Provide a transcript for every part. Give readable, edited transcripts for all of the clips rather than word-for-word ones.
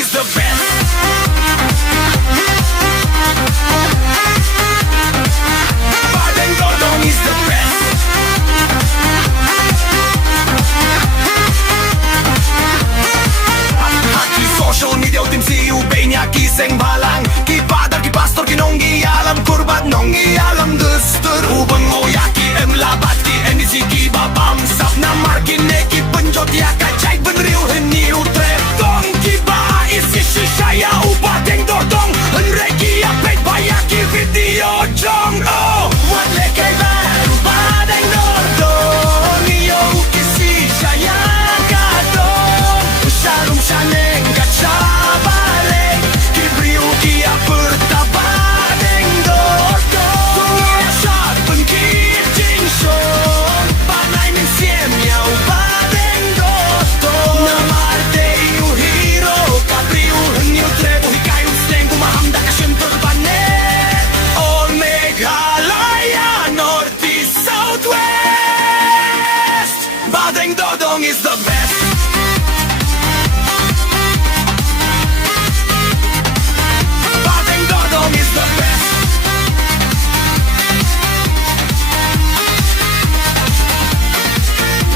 is the best. Badeng Dodong is the best. Haki social media utim si ubenya kiseng balang ki padar ki pastor ki nonggi alam kurbat nonggi alam dustur ubang oyaki em labat ki endisi ki babam sap na markin neki penjot ya kacai benriu heniu trep dong ki ba isi shaya ubadeng dodong henreki apet bayaki video jong oh what leke baru badeng dodong yo kisi shaya kadong shalom shaneng kacabale ki briu ki aperta badeng dodong shot pen ki jing shon panai min siem yau badeng dodong namar dei u hero kapriu henyu trebu hikayu sleng kumaham da kashem terbane all Meghalaya north east south west badeng dodong is the best. Badeng dodong is the best.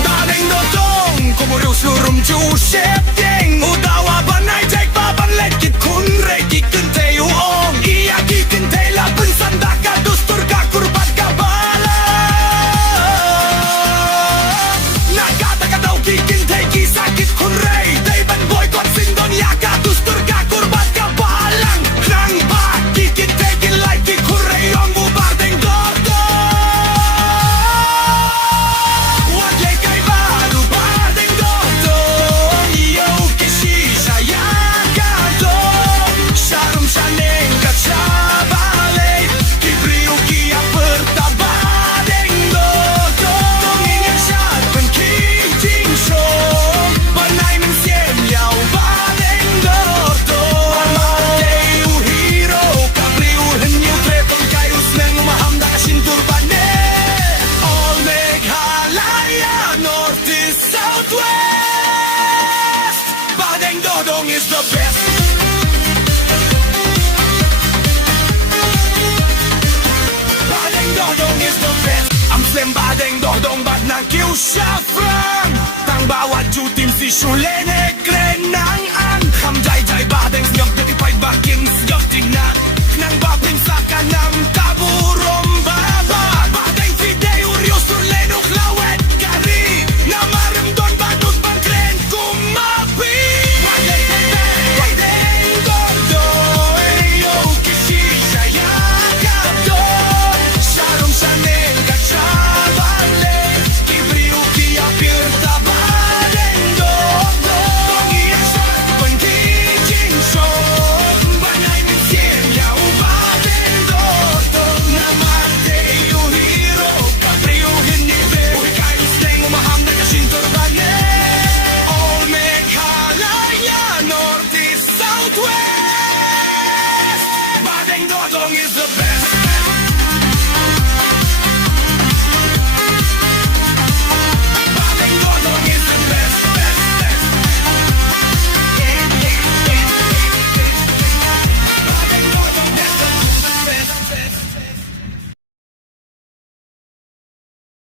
Badeng dodong kumuriu surum ju shep ding udawa banai jek baban let kit kun re kit kente yu ong iya kit kente la pensan daka dustur ka kurbat ka bala nagata ka daw kit kente ki sakit kun re day ban boy kon sindon ya ka dustur ka kurbat ka balang nang ba kit kente ki like ki kun re ong bu badeng dodong wale kai baru badeng dodong yo kisi saya kadong sharum shaneng kacabale ki briu ki aperta badeng dodong ingin syat pen ki jing shong panai min siem yau badeng dodong amatei u hero kapriu henyu trepon kayu sneng umaham da kasintur bane all Meghalaya north east south west badeng dodong is the best. Badeng dodong is the best. Am slem badeng dodong bad na kiu shafran tang bawat jutim si shulene krenang an ham jai jai badeng ngam peti pai baking